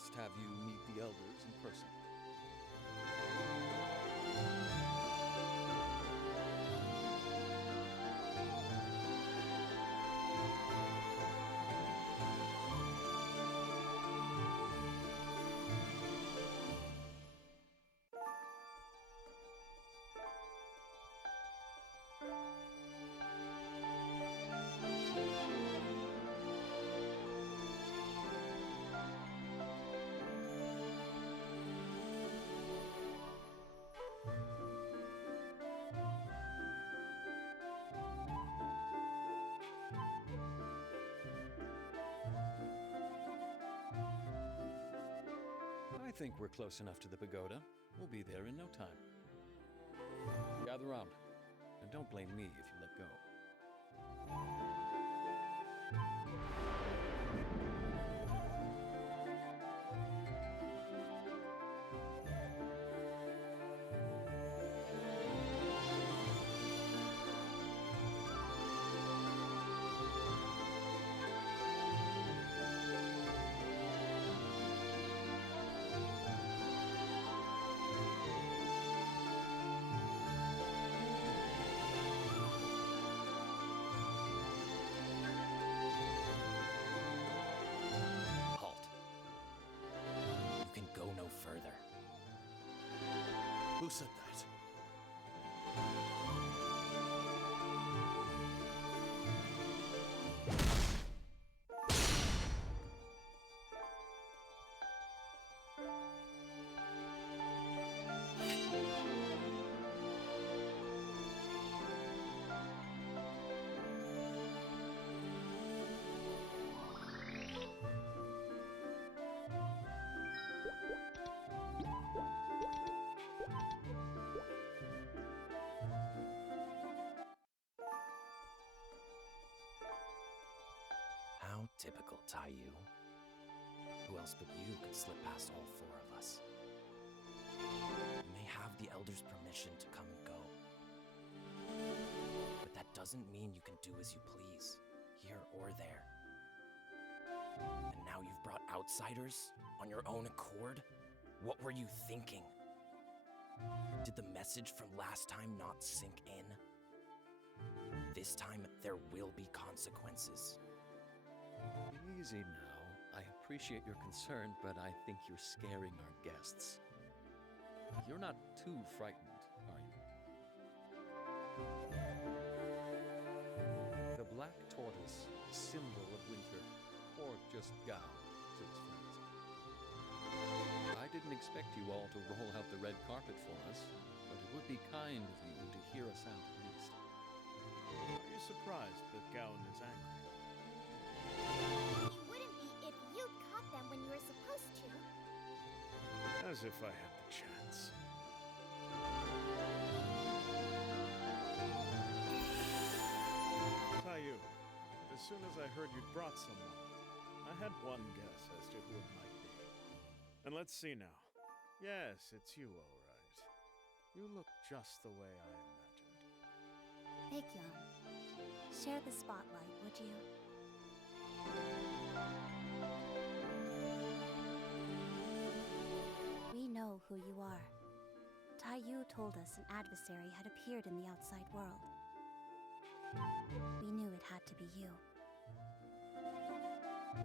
just have you meet the elders in person. I think we're close enough to the pagoda. We'll be there in no time. Gather round, and don't blame me if you let go. Go no further. Who said that? How typical, Tai Yu. Who else but you could slip past all four of us? You may have the Elder's permission to come and go. But that doesn't mean you can do as you please, here or there. And now you've brought outsiders on your own accord? What were you thinking? Did the message from last time not sink in? This time, there will be consequences. Easy now. I appreciate your concern, but I think you're scaring our guests. You're not too frightened, are you? The black tortoise, symbol of winter, or just Gao to his friends. I didn't expect you all to roll out the red carpet for us, but it would be kind of you to hear us out at least. Are you surprised that Gaon is angry? You wouldn't be if you'd caught them when you were supposed to. As if I had the chance. Tai Yu, as soon as I heard you'd brought someone, I had one guess as to who it might be. And let's see now. Yes, it's you, all right. You look just the way I imagined. Baekhyun, share the spotlight, would you? We know who you are. Tai Yu told us an adversary had appeared in the outside world. We knew it had to be you.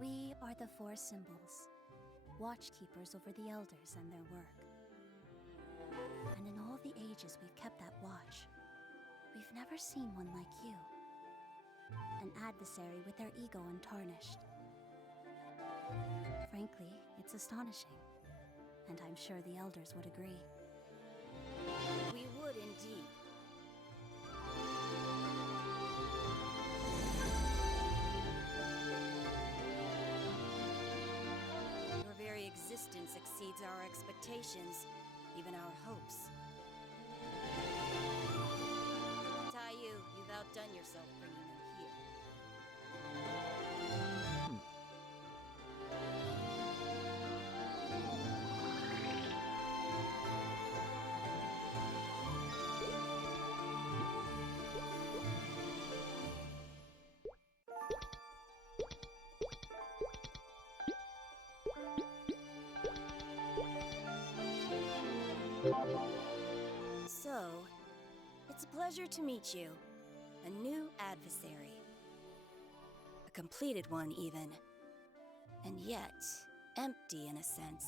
We are the four symbols, watchkeepers over the elders and their work. And in all the ages we've kept that watch, we've never seen one like you. An adversary with their ego untarnished. Frankly, it's astonishing, and I'm sure the elders would agree. We would indeed. Your very existence exceeds our expectations, even our hopes. Tai Yu, you've outdone yourself bringing them here. So, it's a pleasure to meet you. A new adversary. A completed one, even. And yet, empty in a sense.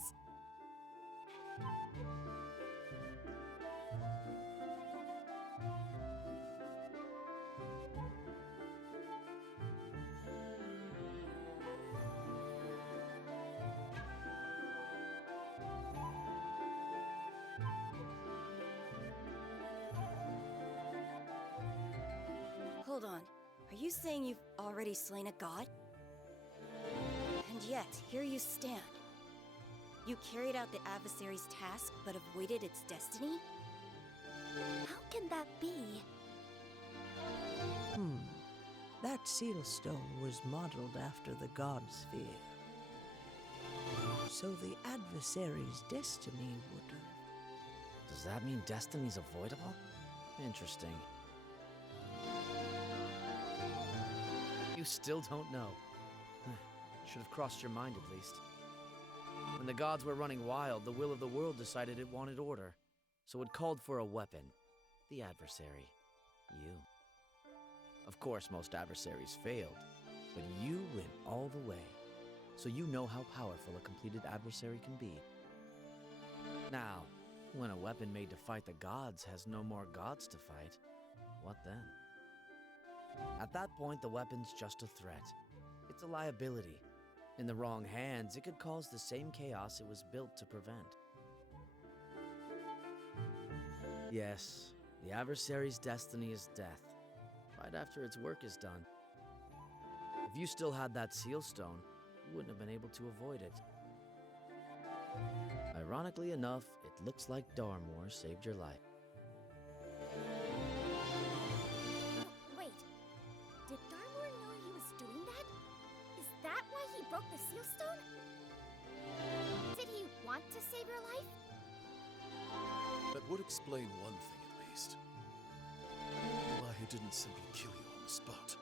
Hold on. Are you saying you've already slain a god? And yet, here you stand. You carried out the adversary's task, but avoided its destiny? How can that be? That seal stone was modeled after the god sphere. So the adversary's destiny would have... Does that mean destiny's avoidable? Interesting. You still don't know. Should have crossed your mind at least. When the gods were running wild, the will of the world decided it wanted order. So it called for a weapon. The adversary. You. Of course, most adversaries failed, but you went all the way. So you know how powerful a completed adversary can be. Now, when a weapon made to fight the gods has no more gods to fight, what then? At that point, the weapon's just a threat. It's a liability. In the wrong hands, it could cause the same chaos it was built to prevent. Yes, the adversary's destiny is death, right after its work is done. If you still had that seal stone, you wouldn't have been able to avoid it. Ironically enough, it looks like Darmor saved your life. Wait, did Darmor know he was doing that? Is that why he broke the seal stone? Did he want to save your life? That would explain one thing at least. Why he didn't simply kill you on the spot.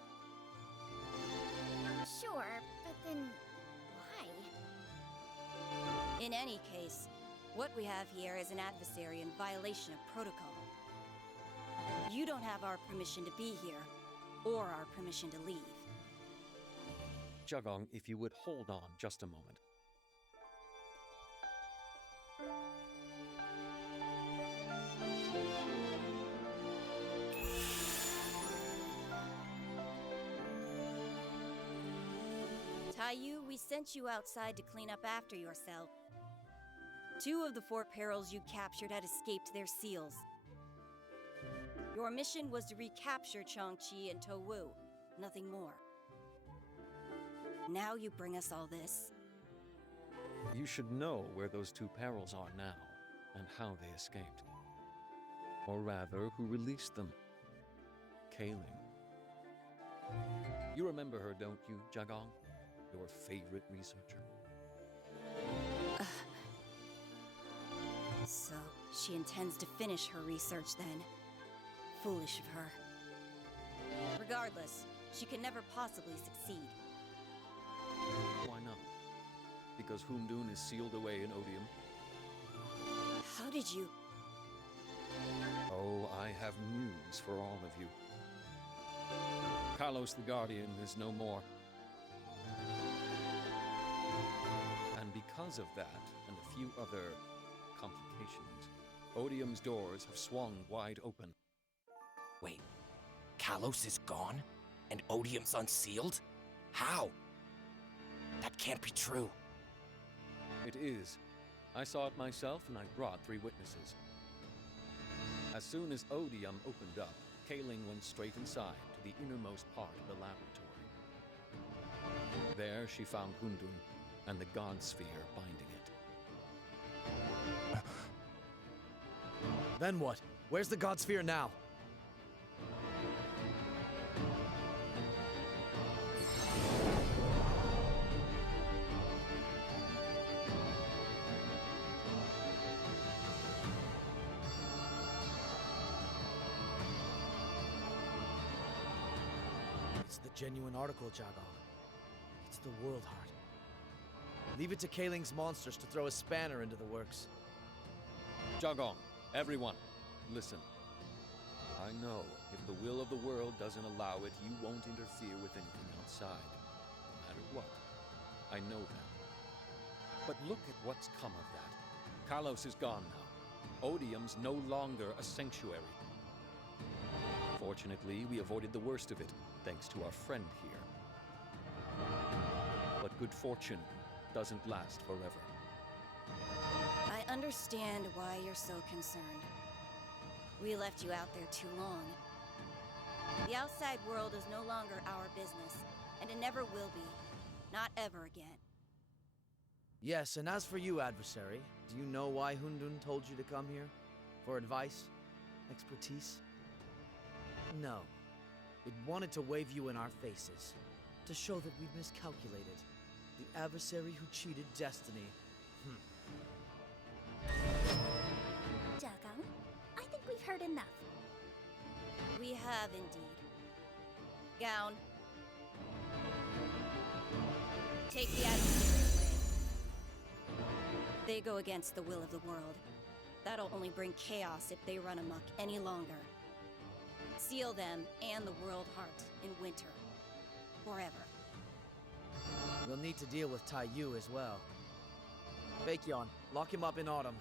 Sure, but then why? In any case, what we have here is an adversary in violation of protocol. You don't have our permission to be here, or our permission to leave. Jagong, if you would hold on just a moment. Tai Yu, we sent you outside to clean up after yourself. 2 of the 4 perils you captured had escaped their seals. Your mission was to recapture Changqi and Towu, nothing more. Now you bring us all this. You should know where those 2 perils are now, and how they escaped. Or rather, who released them. Kaling. You remember her, don't you, Jagong? Your favorite researcher. So, she intends to finish her research then. Foolish of her. Regardless, she can never possibly succeed. Why not? Because Hundun is sealed away in Odium? How did you... Oh, I have news for all of you. Carlos the Guardian is no more. And because of that, and a few other complications, Odium's doors have swung wide open. Wait, Kalos is gone? And Odium's unsealed? How? That can't be true. It is. I saw it myself, and I brought 3 witnesses. As soon as Odium opened up, Kaling went straight inside to the innermost part of the laboratory. There she found Hundun and the God Sphere binding it. Then what? Where's the God Sphere now? It's the genuine article, Jagong. It's the World Heart. Leave it to Kaling's monsters to throw a spanner into the works. Jagong, Everyone, listen. I know if the will of the world doesn't allow it, you won't interfere with anything outside, no matter what. I know that. But look at what's come of that. Carlos is gone now. Odium's no longer a sanctuary. Fortunately, we avoided the worst of it, thanks to our friend here. But good fortune doesn't last forever. I understand why you're so concerned. We left you out there too long. The outside world is no longer our business, and it never will be. Not ever again. Yes, and as for you, adversary, do you know why Hundun told you to come here? For advice? Expertise? No. It wanted to wave you in our faces, to show that we'd miscalculated. The adversary who cheated destiny. Jagang, I think we've heard enough. We have indeed. Gown. Take the adversary away. They go against the will of the world. That'll only bring chaos if they run amok any longer. Seal them and the world heart in winter. Forever. We'll need to deal with Tai Yu as well. Baekyeon, lock him up in autumn.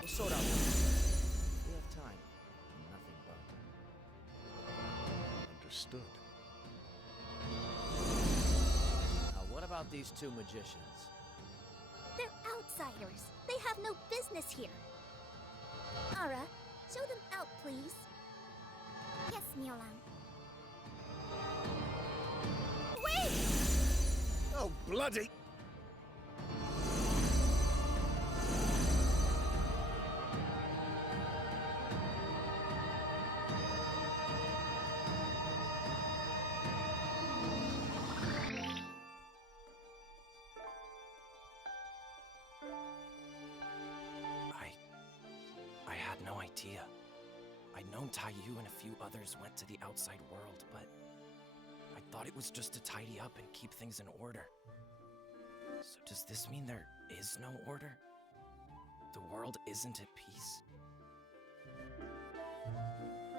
We'll sort out. We have time. Nothing but. Understood. Now, what about these two magicians? They're outsiders. They have no business here. Ara, show them out, please. Yes, Miolan. Wait! Oh, bloody! I had no idea. I'd known Tai Yu and a few others went to the outside world, but I thought it was just to tidy up and keep things in order. So does this mean there is no order? The world isn't at peace?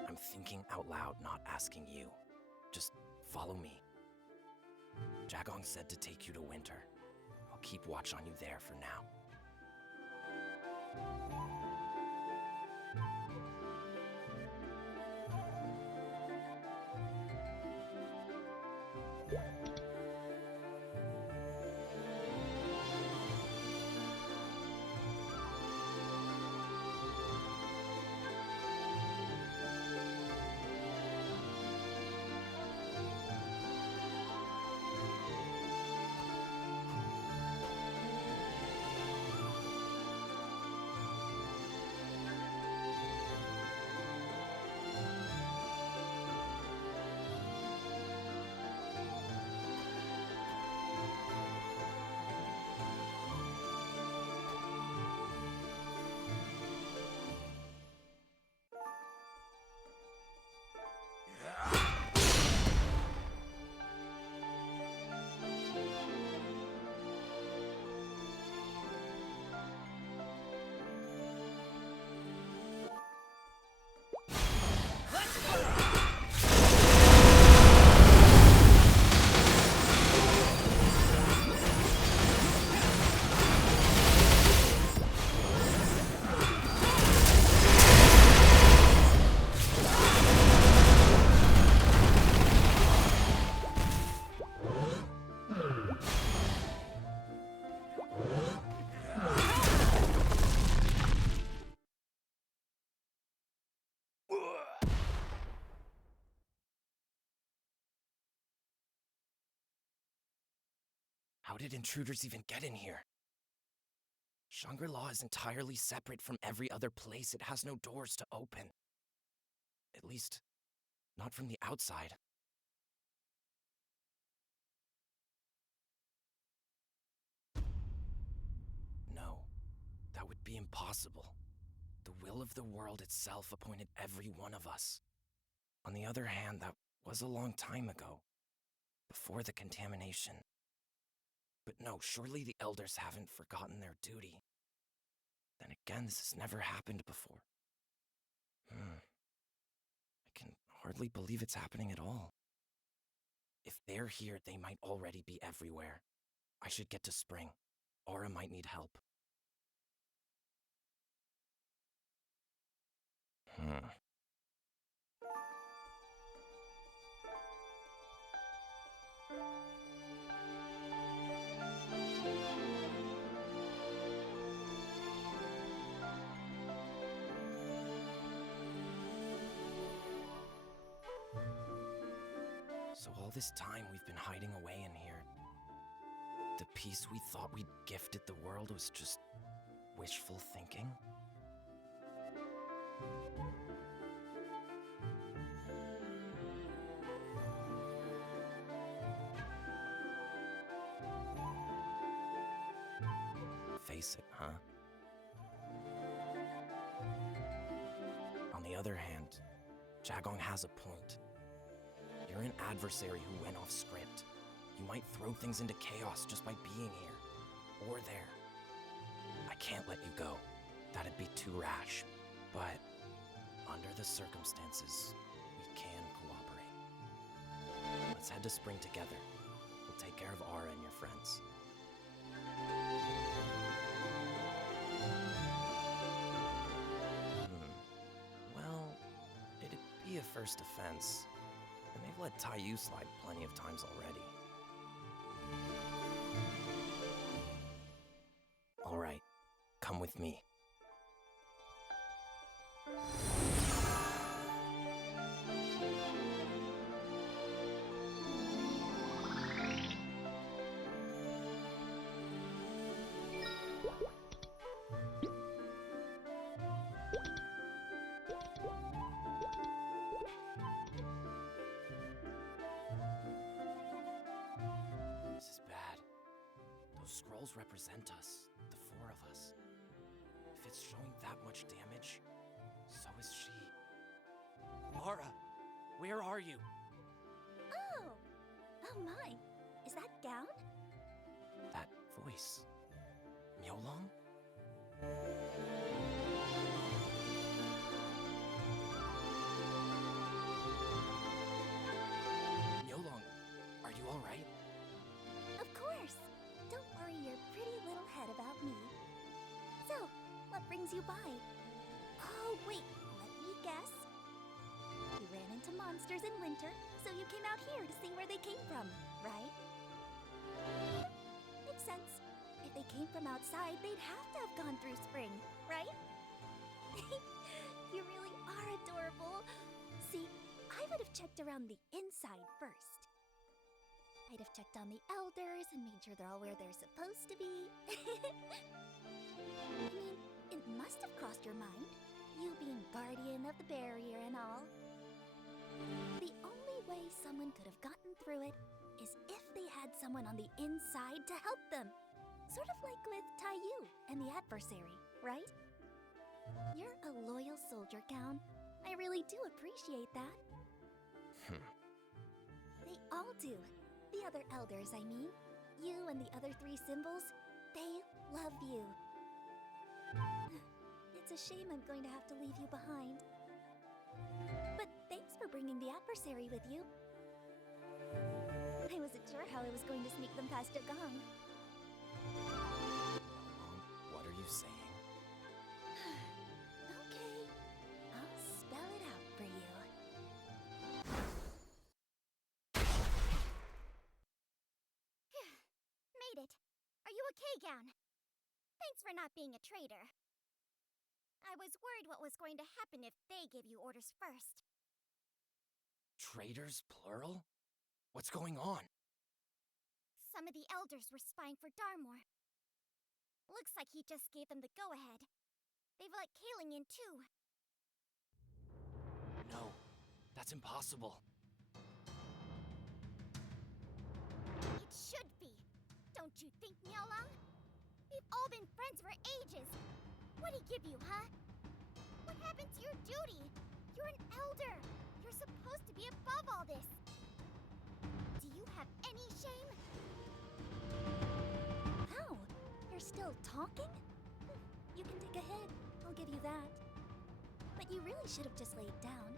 I'm thinking out loud, not asking you. Just follow me. Jagong said to take you to Winter. I'll keep watch on you there for now. How did intruders even get in here? Shangri-La is entirely separate from every other place. It has no doors to open. At least, not from the outside. No, that would be impossible. The will of the world itself appointed every one of us. On the other hand, that was a long time ago, before the contamination. But no, surely the elders haven't forgotten their duty. Then again, this has never happened before. I can hardly believe it's happening at all. If they're here, they might already be everywhere. I should get to Spring. Aura might need help. So all this time we've been hiding away in here. The peace we thought we'd gifted the world was just wishful thinking? Face it, huh? On the other hand, Jagong has a point. You're an adversary who went off script. You might throw things into chaos just by being here. Or there. I can't let you go. That'd be too rash. But under the circumstances, we can cooperate. Let's head to Spring together. We'll take care of Aura and your friends. Well, it'd be a first offense. And they've let Tai Yu slide plenty of times already. All right, come with me. This is bad. Those scrolls represent us, the four of us. If it's showing that much damage, so is she. Aura, where are you? Oh! Oh my! Is that gown? That voice. Myolong? Myolong, are you alright? Of course! Don't worry your pretty little head about me. So, what brings you by? Oh, wait, let me guess. You ran into monsters in winter, so you came out here to see where they came from, right? Makes sense. If they came from outside, they'd have to have gone through spring, right? You really are adorable. See, I would have checked around the inside first. I'd have checked on the elders and made sure they're all where they're supposed to be. I mean, it must have crossed your mind, you being guardian of the barrier and all. The only way someone could have gotten through it is if they had someone on the inside to help them. Sort of like with Tai Yu and the adversary, right? You're a loyal soldier, Gown. I really do appreciate that. They all do. The other elders, I mean. You and the other three symbols, they love you. It's a shame I'm going to have to leave you behind. But thanks for bringing the adversary with you. I wasn't sure how I was going to sneak them past Jagong. What are you saying? Okay, I'll spell it out for you. Made it. Are you okay, Gown? Thanks for not being a traitor. I was worried what was going to happen if they gave you orders first. Traitors, plural? What's going on? Some of the elders were spying for Darmor. Looks like he just gave them the go-ahead. They've let Kaling in too. No, that's impossible. It should be. Don't you think, Myolong? We've all been friends for ages. What'd he give you, huh? What happened to your duty? You're an elder. You're supposed to be above all this. Do you have any shame? How? You're still talking? You can dig ahead, I'll give you that. But you really should have just laid down.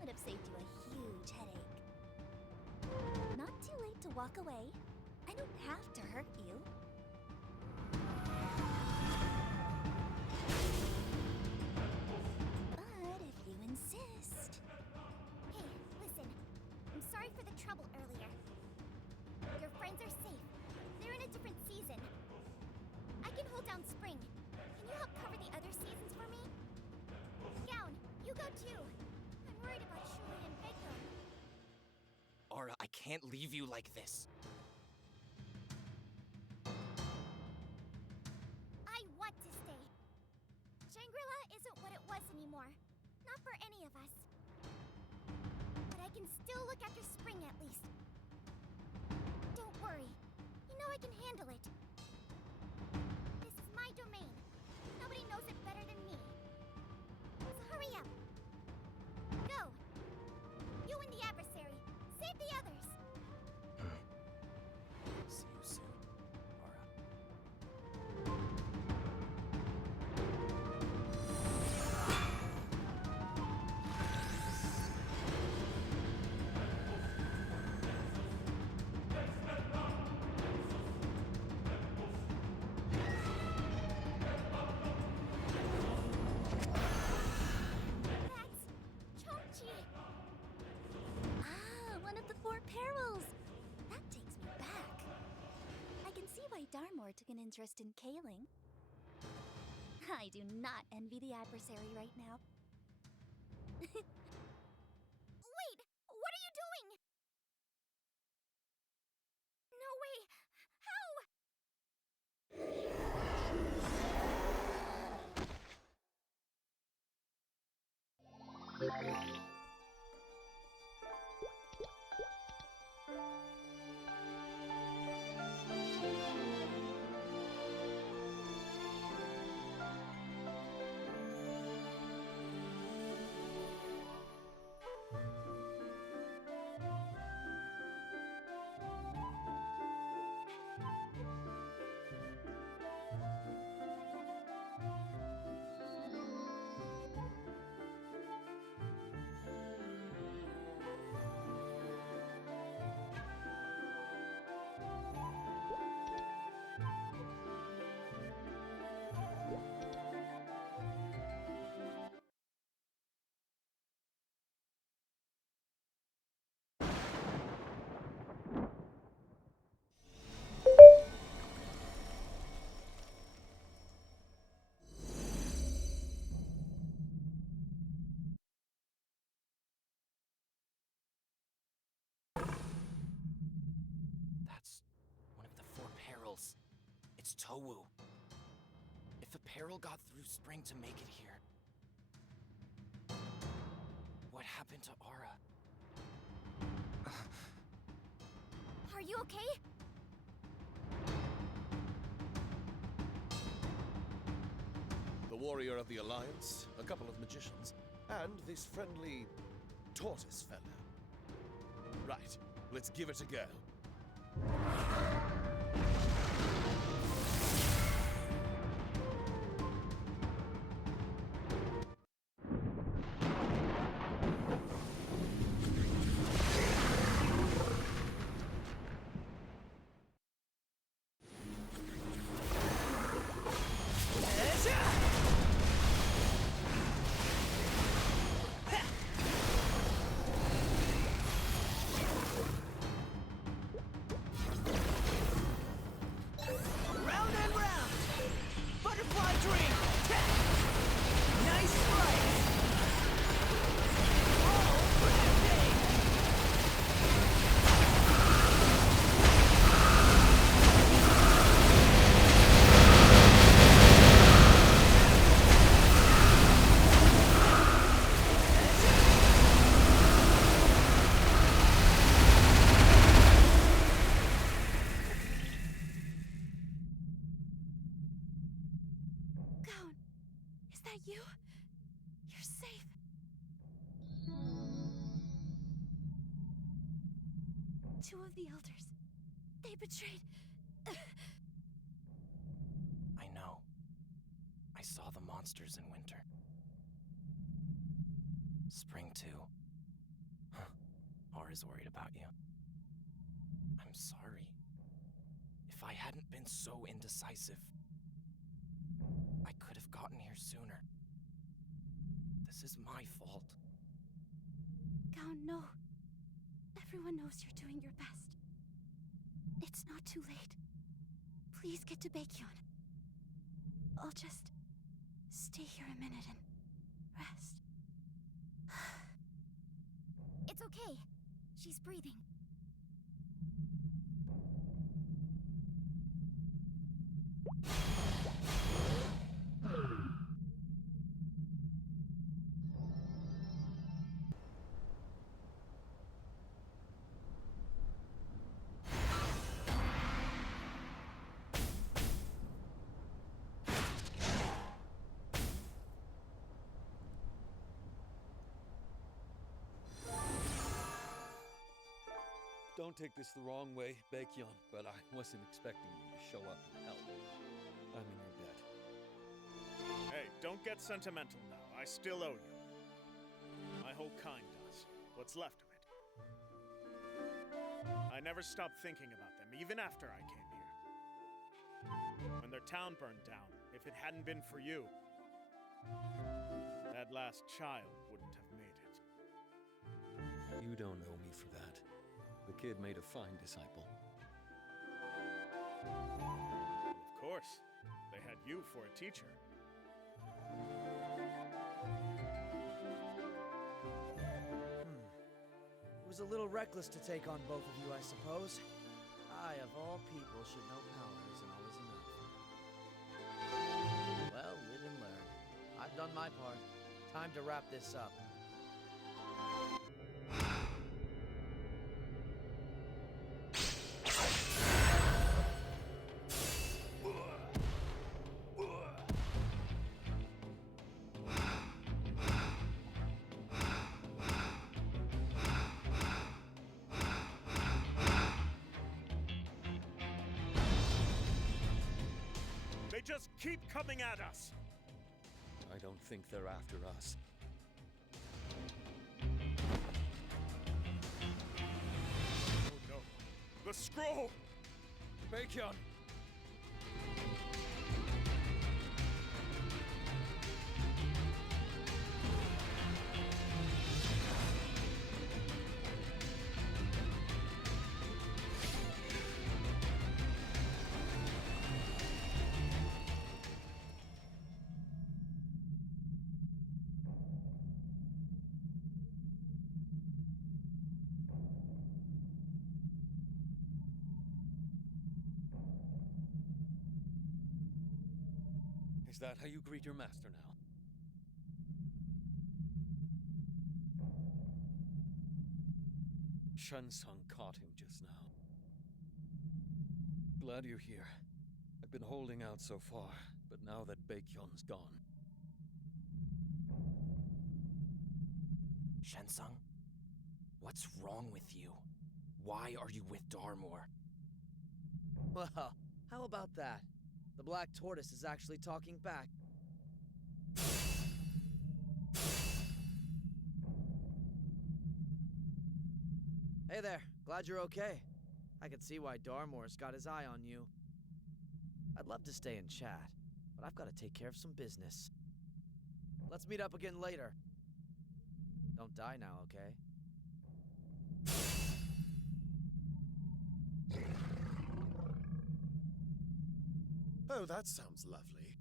Would have saved you a huge headache. Not too late to walk away. I don't have to hurt you. But if you insist. Hey, listen. I'm sorry for the trouble earlier. Your friends are safe. They're in a different season. I can hold down spring. Can you help cover the other seasons for me? Gown, you go too. I'm worried about Shuli and Beko. Aura, I can't leave you like this. I want to stay. Shangri-La isn't what it was anymore. Not for any of us. But I can still look after spring at least. Don't worry. You know I can handle it. This is my domain. Nobody knows it better than me. So hurry up. Go. You and the adversary. Save the others. See you soon, Aura. That's Chomchi. Ah, one of the four perils! That takes me back. I can see why Darmor took an interest in Kaling. I do not envy the adversary right now. Wait! What are you doing? No way! How? That's one of the four perils. It's Towu. If a peril got through spring to make it here, what happened to Aura? Are you okay? The warrior of the Alliance, a couple of magicians, and this friendly tortoise fella. Right, let's give it a go. you? You're safe. Two of the elders. They betrayed... I know. I saw the monsters in winter. Spring, too. Aura's worried about you. I'm sorry. If I hadn't been so indecisive, I could have gotten here sooner. This is my fault. Count, no. Everyone knows you're doing your best. It's not too late. Please get to Baekhyun. I'll just stay here a minute and rest. It's okay. She's breathing. Don't take this the wrong way, Baekhyun, but I wasn't expecting you to show up and help. I'm in your debt. Hey, don't get sentimental now. I still owe you. My whole kind does. What's left of it. I never stopped thinking about them, even after I came here. When their town burned down, if it hadn't been for you, that last child wouldn't have made it. You don't owe me for that. The kid made a fine disciple. Well, of course. They had you for a teacher. It was a little reckless to take on both of you, I suppose. I, of all people, should know power isn't always enough. Well, live and learn. I've done my part. Time to wrap this up. They just keep coming at us! I don't think they're after us. Oh no. The scroll! Baekhyun! Is that how you greet your master now? Shen-sung caught him just now. Glad you're here. I've been holding out so far, but now that Baekhyun's gone. Shensung, what's wrong with you? Why are you with Darmor? Well, how about that? The Black Tortoise is actually talking back. Hey there, glad you're okay. I can see why Darmor's got his eye on you. I'd love to stay and chat, but I've got to take care of some business. Let's meet up again later. Don't die now, okay? Oh, that sounds lovely.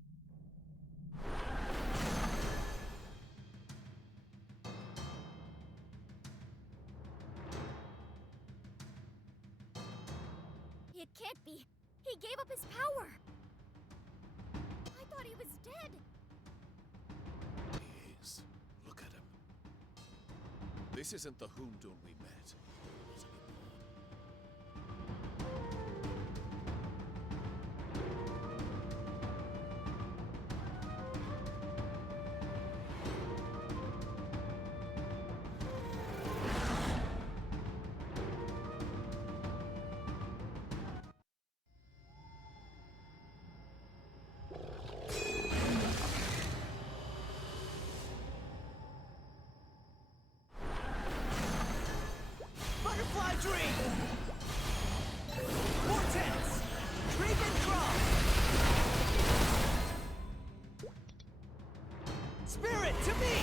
It can't be. He gave up his power. I thought he was dead. He is. Look at him. This isn't the Hundun we met. Not anymore. my dream! Vortex! Creep and crawl! Spirit to me!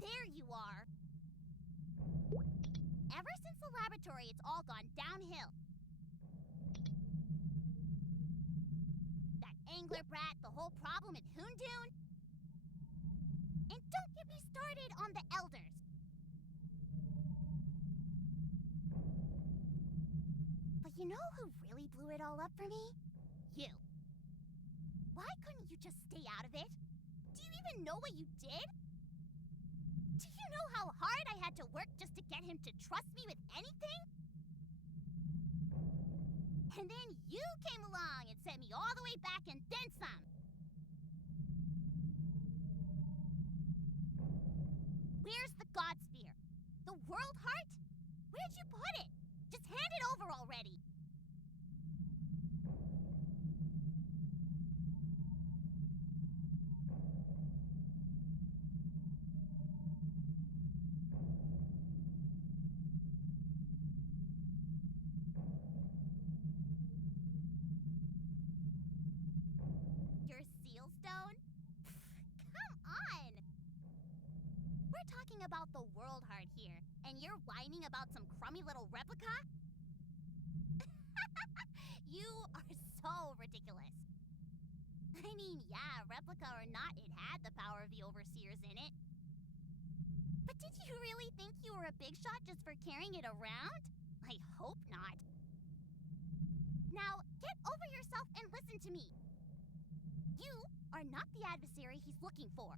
There you are. Ever since the laboratory, it's all gone downhill. That angler brat, the whole problem at Hundun. And don't get me started on the elders. But you know who really blew it all up for me? You. Why couldn't you just stay out of it? Do you even know what you did? Do you know how hard I had to work just to get him to trust me with anything? And then you came along and sent me all the way back and then some. Where's the God Sphere? The World Heart? Where'd you put it? Just hand it over already. Your seal stone? Come on! We're talking about the World Heart here, and you're whining about some crummy little replica? You are so ridiculous. I mean, yeah, replica or not, it had the power of the Overseers in it. But did you really think you were a big shot just for carrying it around? I hope not. Now, get over yourself and listen to me. You are not the adversary he's looking for.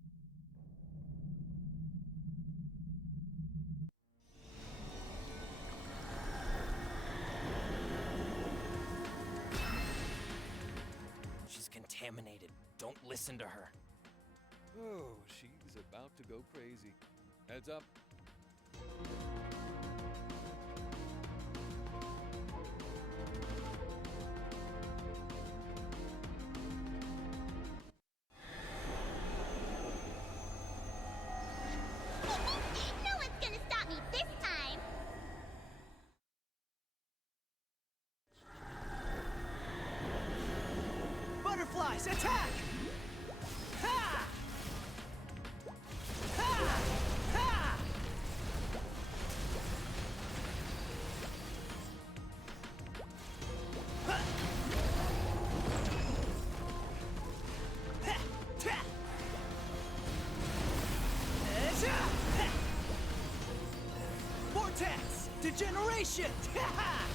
She's contaminated. Don't listen to her. Oh, she's about to go crazy. Heads up. No one's gonna stop me this time! Butterflies, attack! Ha! Ha! Ha! Ha! Ha! Ta! Ezha! Ha! Vortex! Degeneration! Ha!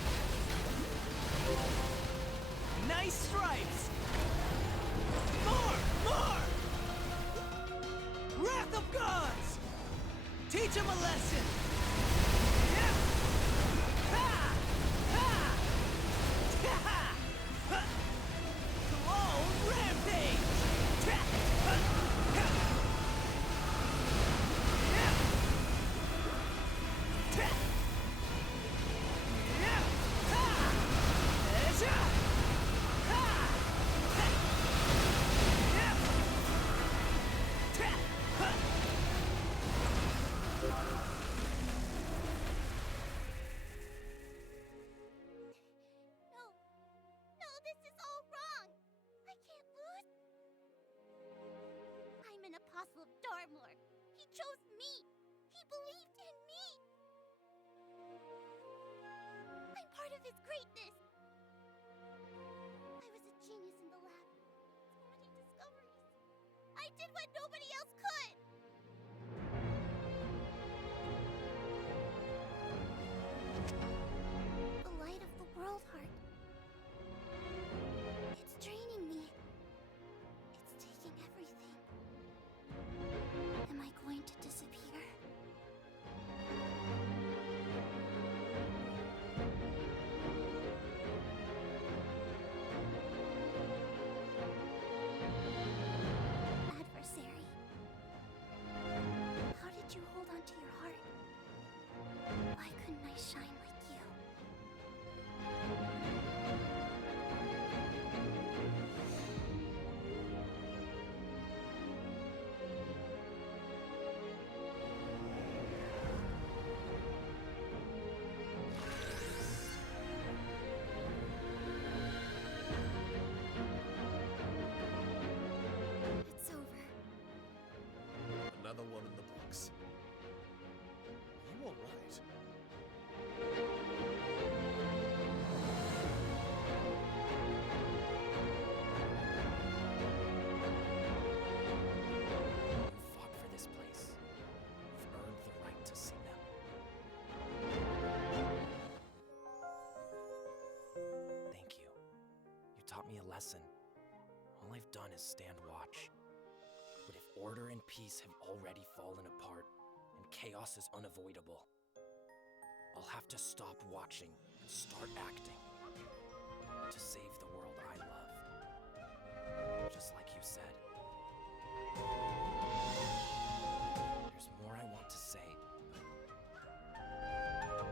nice stripes! More! More! Wrath of gods! Teach him a lesson! Yeah! Ha! Ha! Ha! Ha! Clone rampage! Ha! Ha! Ha! Yeah! Ha! Yeah! Ha! Esha! Ha! Ha! Yeah! Ha! Ha! No. No, this is all wrong. I can't lose. I'm an apostle of Darmor. He chose me. He believed in me. I'm part of his greatness. I was a genius in the lab. So many discoveries. I did what nobody else could. The light of the world heart. It's draining me. It's taking everything. Am I going to disappear? Adversary. How did you hold on to your heart? Why couldn't I shine like you? It's over. Another one in the books. You all right? You fought for this place. You've earned the right to see them. Thank you. You taught me a lesson. All I've done is stand watch. But if order and peace have already fallen apart, and chaos is unavoidable, I'll have to stop watching and start acting to save the world I love. Just like you said. There's more I want to say,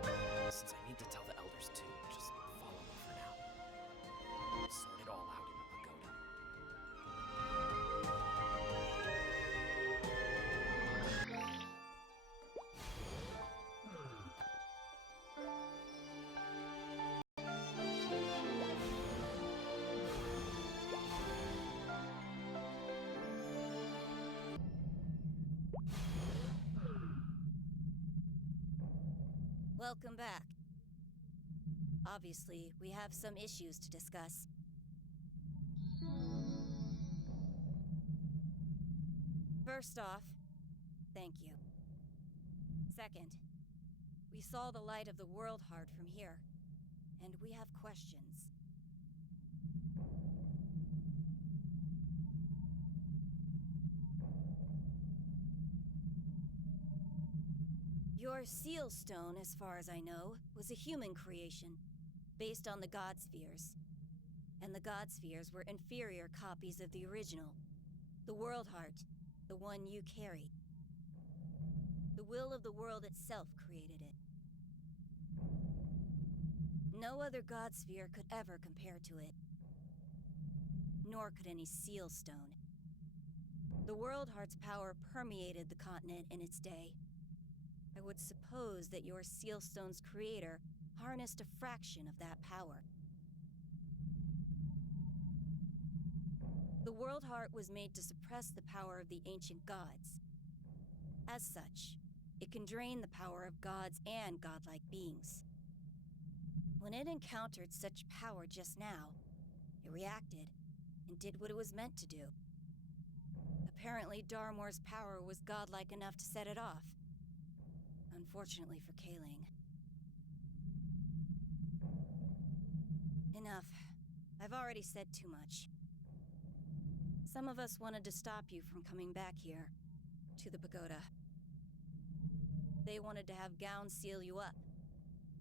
but since I need to tell the elders too, just follow me for now. We'll sort it all out in the pagoda. Welcome back. Obviously, we have some issues to discuss. First off, thank you. Second, we saw the light of the world heart from here, and we have questions. Your seal stone, as far as I know, was a human creation, based on the God Spheres. And the God Spheres were inferior copies of the original, the World Heart, the one you carry. The will of the world itself created it. No other God Sphere could ever compare to it. Nor could any seal stone. The World Heart's power permeated the continent in its day. I would suppose that your seal stone's creator harnessed a fraction of that power. The World Heart was made to suppress the power of the ancient gods. As such, it can drain the power of gods and godlike beings. When it encountered such power just now, it reacted and did what it was meant to do. Apparently, Darmor's power was godlike enough to set it off. Unfortunately for Kaling. Enough. I've already said too much. Some of us wanted to stop you from coming back here, to the pagoda. They wanted to have Gown seal you up,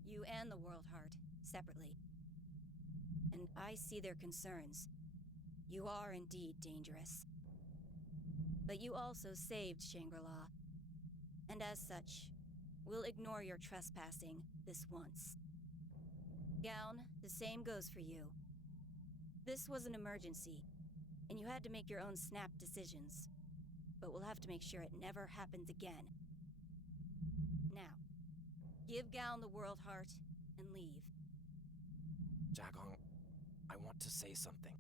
you and the World Heart, separately. And I see their concerns. You are indeed dangerous. But you also saved Shangri-La. And as such, we'll ignore your trespassing this once. Gown, the same goes for you. This was an emergency, and you had to make your own snap decisions. But we'll have to make sure it never happens again. Now, give Gown the World Heart and leave. Jagong, I want to say something.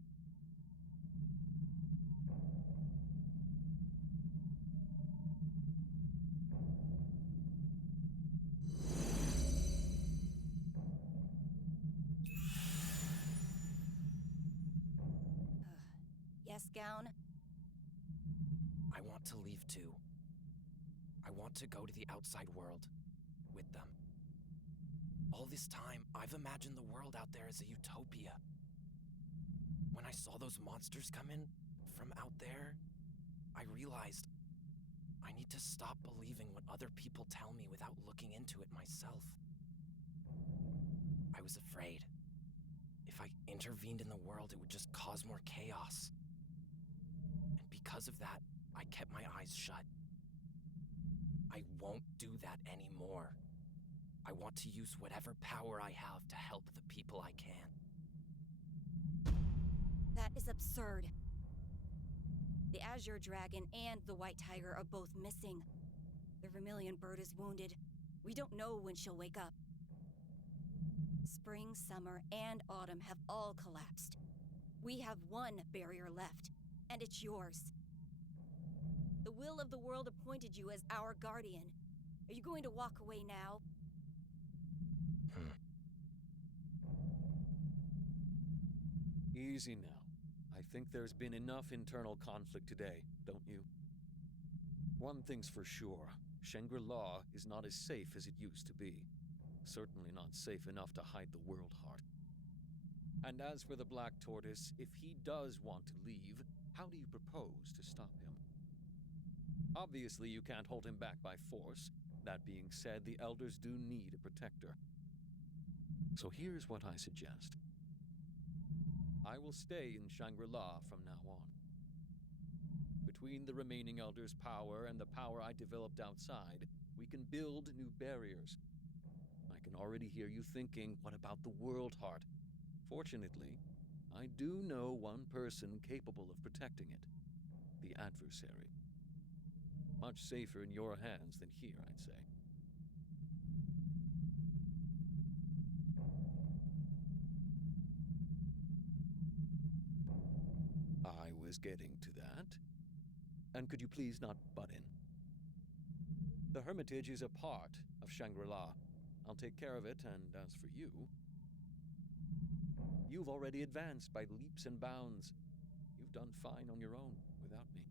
Yes, Gown? I want to leave too. I want to go to the outside world with them. All this time, I've imagined the world out there as a utopia. When I saw those monsters come in from out there, I realized I need to stop believing what other people tell me without looking into it myself. I was afraid. If I intervened in the world, it would just cause more chaos. And because of that, I kept my eyes shut. I won't do that anymore. I want to use whatever power I have to help the people I can. That is absurd. The Azure Dragon and the White Tiger are both missing. The Vermilion Bird is wounded. We don't know when she'll wake up. Spring, summer, and autumn have all collapsed. We have one barrier left, and it's yours. The will of the world appointed you as our guardian. Are you going to walk away now? Easy now. I think there's been enough internal conflict today, don't you? One thing's for sure. Shangri-La is not as safe as it used to be. Certainly not safe enough to hide the World Heart. And as for the Black Tortoise, if he does want to leave, how do you propose to stop him? Obviously, you can't hold him back by force. That being said, the Elders do need a protector. So here's what I suggest. I will stay in Shangri-La from now on. Between the remaining Elders' power and the power I developed outside, we can build new barriers. I can already hear you thinking, what about the World Heart? Fortunately, I do know one person capable of protecting it. The adversary. Much safer in your hands than here, I'd say. I was getting to that. And could you please not butt in? The Hermitage is a part of Shangri-La. I'll take care of it, and as for you... You've already advanced by leaps and bounds. You've done fine on your own, without me.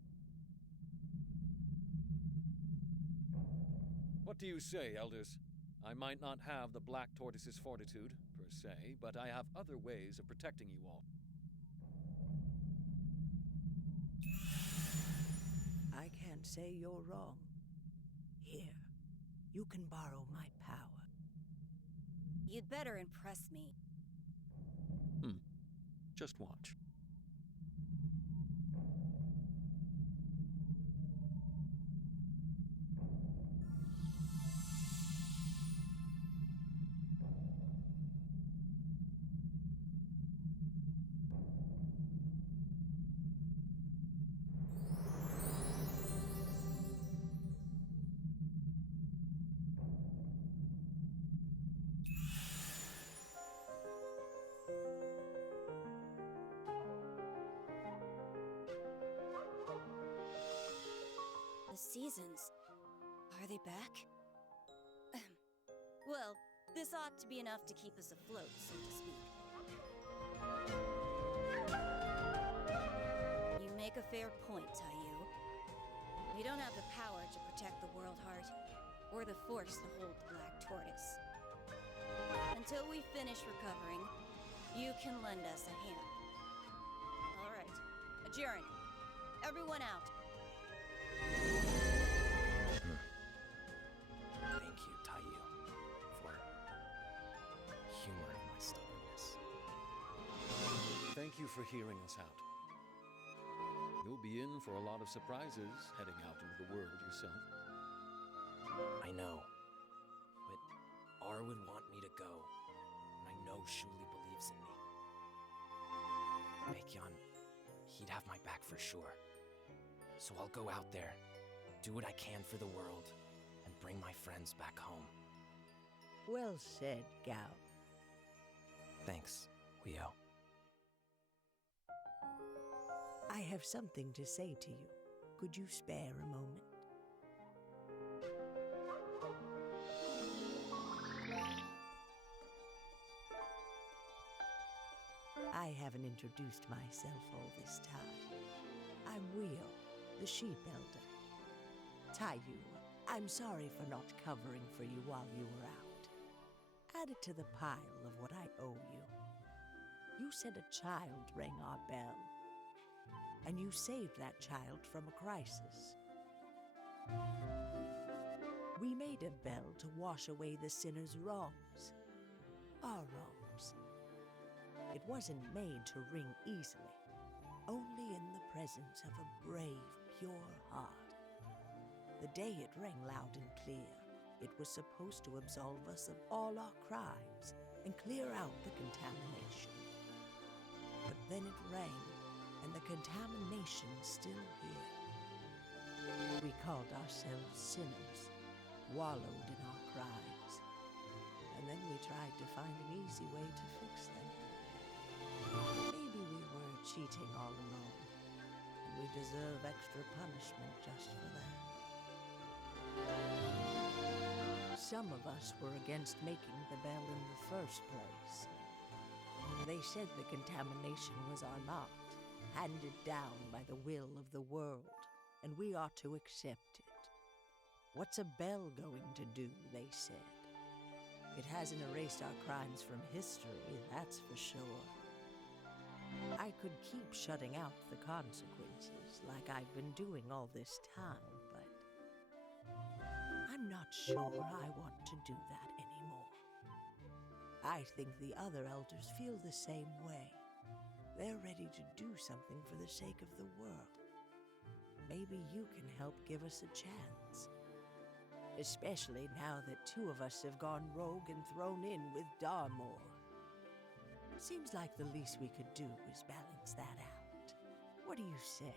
What do you say, Elders? I might not have the Black Tortoise's fortitude, per se, but I have other ways of protecting you all. I can't say you're wrong. Here, you can borrow my power. You'd better impress me. Just watch. The seasons. Are they back? Well, this ought to be enough to keep us afloat, so to speak. You make a fair point, Tai Yu. We don't have the power to protect the World Heart, or the force to hold the Black Tortoise. Until we finish recovering, you can lend us a hand. All right. Adjourn. Everyone out. Thank you, Tai Yu, for humoring my stubbornness. Thank you for hearing us out. You'll be in for a lot of surprises heading out into the world yourself. I know, but R would want me to go, and I know Shuli believes in me. Baekhyun, he'd have my back for sure. So I'll go out there, do what I can for the world, and bring my friends back home. Well said, Gao. Thanks, Weo. I have something to say to you. Could you spare a moment? I haven't introduced myself all this time. I'm Weo, the sheep elder. Tai Yu, I'm sorry for not covering for you while you were out. Add it to the pile of what I owe you. You said a child rang our bell, and you saved that child from a crisis. We made a bell to wash away the sinner's wrongs. Our wrongs. It wasn't made to ring easily, only in the presence of a brave, pure heart. The day it rang loud and clear, it was supposed to absolve us of all our crimes and clear out the contamination. But then it rang, and the contamination's still here. We called ourselves sinners, wallowed in our crimes, and then we tried to find an easy way to fix them. Maybe we were cheating all along, and we deserve extra punishment just for that. Some of us were against making the bell in the first place. They said the contamination was our lot, handed down by the will of the world, and we ought to accept it. What's a bell going to do, they said. It hasn't erased our crimes from history, that's for sure. I could keep shutting out the consequences like I've been doing all this time, but I'm not sure I want to do that anymore. I think the other elders feel the same way. They're ready to do something for the sake of the world. Maybe you can help give us a chance. Especially now that two of us have gone rogue and thrown in with Darmor. Seems like the least we could do is balance that out. What do you say?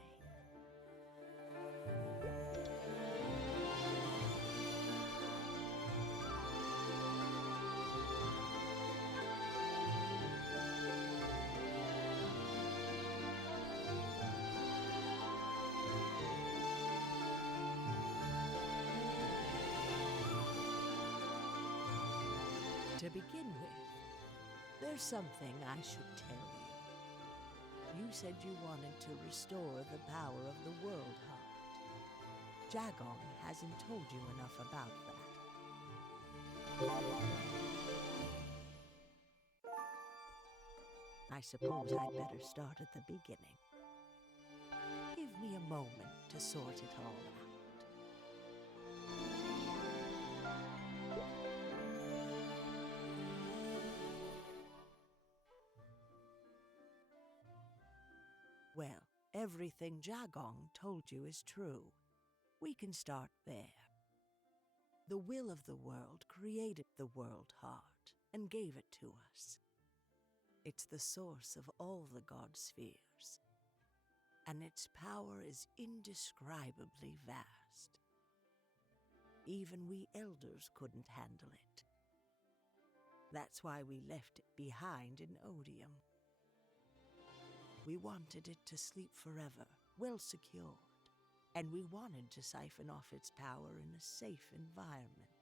To begin with, there's something I should tell you. You said you wanted to restore the power of the World Heart. Jagong hasn't told you enough about that. I suppose I'd better start at the beginning. Give me a moment to sort it all out. Well, everything Jagong told you is true. We can start there. The will of the world created the World Heart and gave it to us. It's the source of all the god spheres, and its power is indescribably vast. Even we elders couldn't handle it. That's why we left it behind in Odium. We wanted it to sleep forever, well secured, and we wanted to siphon off its power in a safe environment.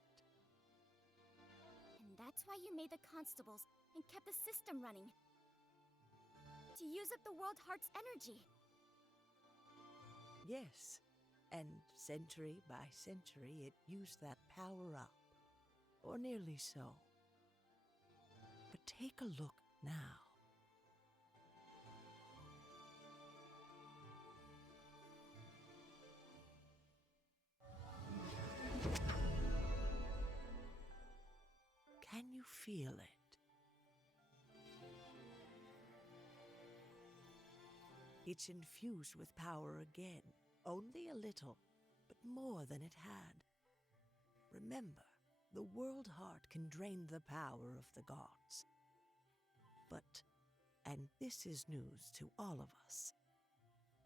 And that's why you made the constables and kept the system running. To use up the World Heart's energy. Yes, and century by century it used that power up, or nearly so. But take a look now. feel it? It's infused with power again, only a little, but more than it had. Remember, the world heart can drain the power of the gods. But, and this is news to all of us,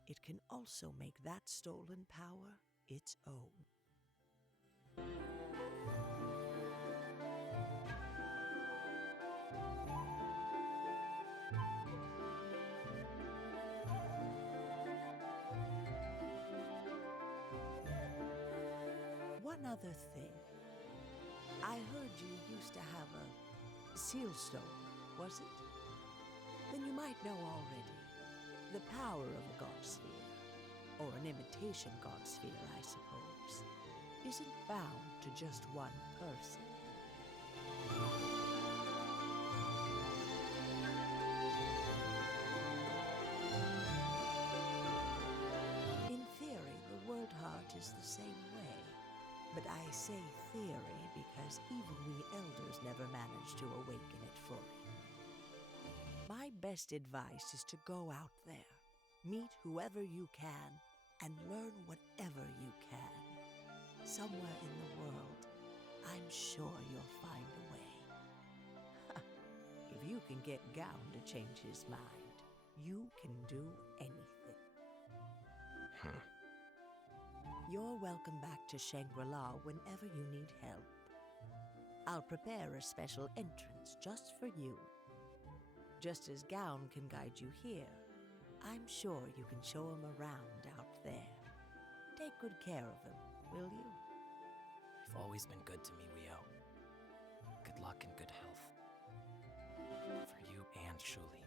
it can also make that stolen power its own. One other thing. I heard you used to have a seal stone, was it? Then you might know already. The power of a god sphere, or an imitation god sphere, I suppose, isn't bound to just one person. In theory, the world heart is the same way. But I say theory because even we elders never managed to awaken it fully. My best advice is to go out there, meet whoever you can, and learn whatever you can. Somewhere in the world, I'm sure you'll find a way. If you can get Gown to change his mind, you can do anything. You're welcome back to Shangri-La whenever you need help. I'll prepare a special entrance just for you. Just as Gown can guide you here, I'm sure you can show him around out there. Take good care of him, will you? You've always been good to me, Rio. Good luck and good health. For you and Shuli.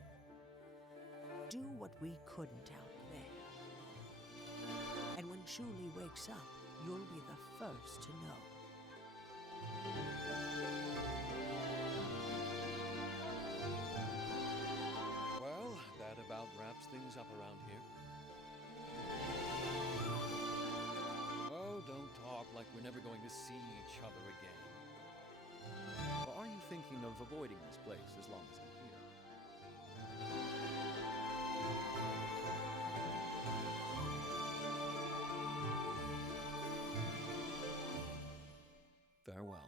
Do what we couldn't out there. And when Shuli wakes up, you'll be the first to know. Well, that about wraps things up around here. Oh, don't talk like we're never going to see each other again. Or are you thinking of avoiding this place as long as I'm here? Farewell.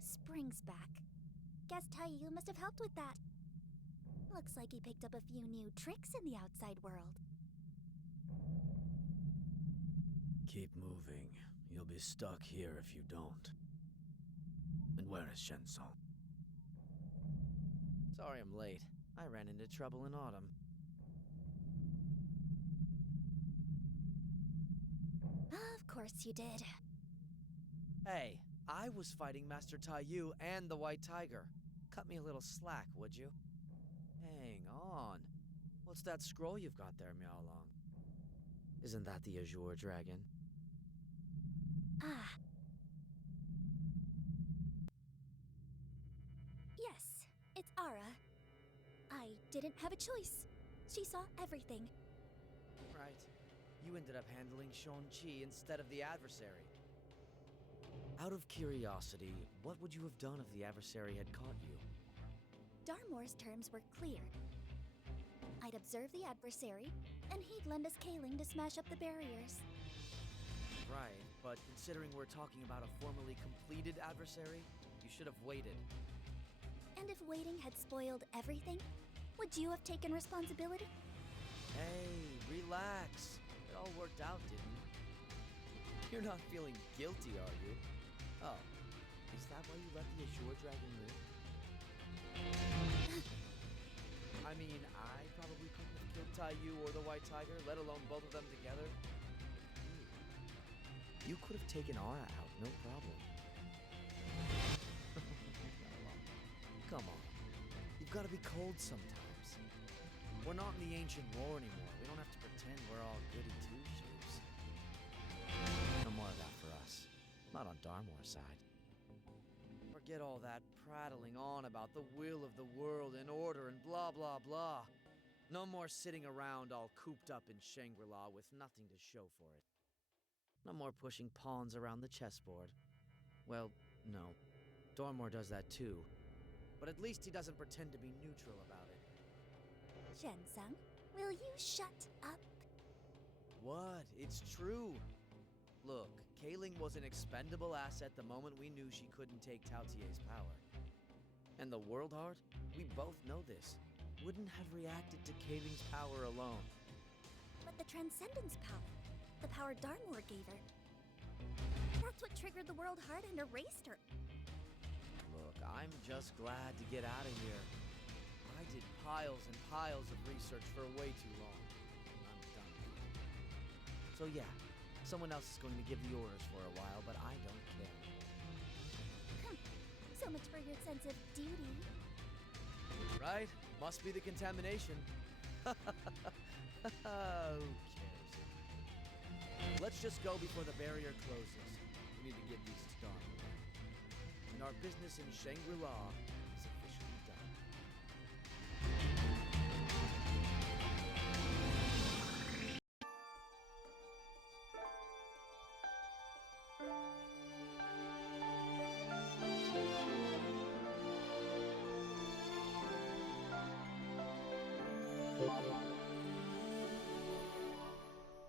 Spring's back. Guess Tai Yu must have helped with that. Looks like he picked up a few new tricks in the outside world. Keep moving. You'll be stuck here if you don't. And where is Shensong? Sorry I'm late. I ran into trouble in autumn. Of course you did. Hey, I was fighting Master Tai Yu and the White Tiger. Cut me a little slack, would you? Hang on. What's that scroll you've got there, Miaolong? Isn't that the Azure Dragon? Ah. Yes, it's Ara. I didn't have a choice. She saw everything. Right. You ended up handling Shang-Chi instead of the adversary. Out of curiosity, what would you have done if the adversary had caught you? Darmore's terms were clear. I'd observe the adversary, and he'd lend us Kaling to smash up the barriers. Right, but considering we're talking about a formerly completed adversary, you should have waited. And if waiting had spoiled everything, would you have taken responsibility? Hey, relax. It all worked out, didn't it? You're not feeling guilty, are you? Oh, is that why you let the Azure Dragon live? I mean, I probably couldn't have killed Tai Yu or the White Tiger, let alone both of them together. You could have taken Aura out, no problem. Come on. You've got to be cold sometimes. We're not in the ancient war anymore. We don't have to pretend we're all goody two-shoes. No more of that for us. Not on Darmore's side. Forget all that prattling on about the will of the world and order and blah blah blah. No more sitting around all cooped up in Shangri-La with nothing to show for it. No more pushing pawns around the chessboard. Well, no. Darmore does that too. But at least he doesn't pretend to be neutral about it. Shenzong, will you shut up? What? It's true. Look, Kaling was an expendable asset the moment we knew she couldn't take Tautier's power. And the World Heart, we both know this, wouldn't have reacted to Kaling's power alone. But the Transcendence power, the power Darmore gave her, that's what triggered the World Heart and erased her. Look, I'm just glad to get out of here. I did piles and piles of research for way too long. I'm done. So yeah, someone else is going to give the orders for a while, but I don't care. So much for your sense of duty. Right? Must be the contamination. Who cares? Let's just go before the barrier closes. We need to get these to Darmore. And our business in Shangri-La is officially done.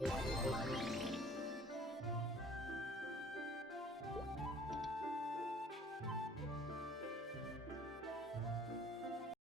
Thank you.